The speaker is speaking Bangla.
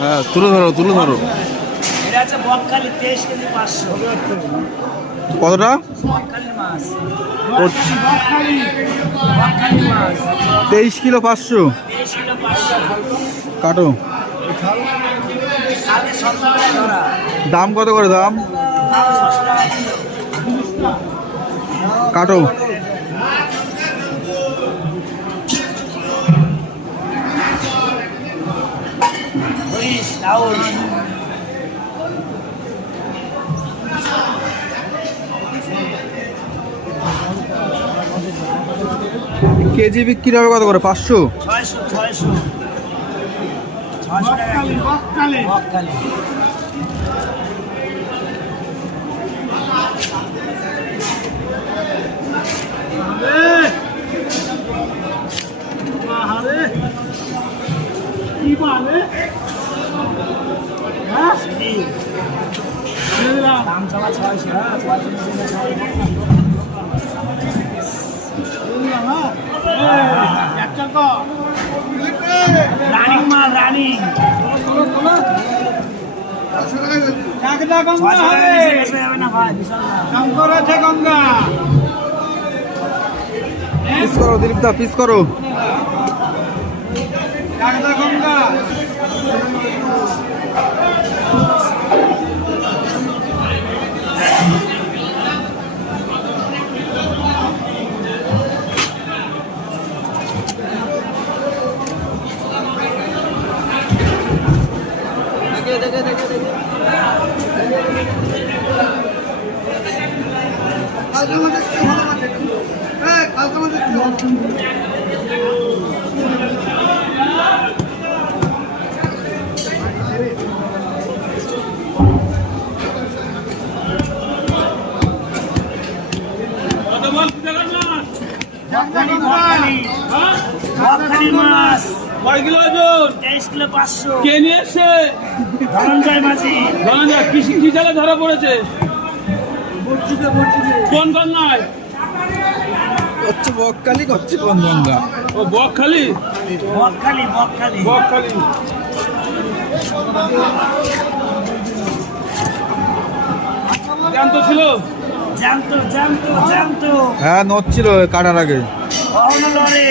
হ্যাঁ, তুলে ধরো তুলে ধরো। এটা হচ্ছে বকখালি 23 কেজি 500। কতটা? বকখালি মাছ। বকখালি মাছ 23 কিলো 500। 23 কিলো 500। কাটো। কালকে সন্ধ্যাবেলায় ধরা। দাম কত করে দাম? 600 টাকা কিলো। কাটো। হরিশ রাহুল কেজি বিক্রি হবে কত করে? 500। 600 টাকা কিলো। বকখালি। দাম চাওয়া 600। রানিং মাল রানিং। পিস করো দিলীপ দা, পিস করো। বকখালি মাছ কয় কিলো ওজন? 23 কিলো 500। কে নিয়ে এসছে? ধনঞ্জয় মাঝি। ধনঞ্জয় কি জালে ধরা পড়েছে? কোন গঙ্গায়? হচ্ছে বকখালি, হচ্ছে কোন গঙ্গা? ও বকখালি। বকখালি জ্যান্ত ছিল? জানতো হ্যাঁ, নড়ছিল কাটার আগে। কখনো লড়ে।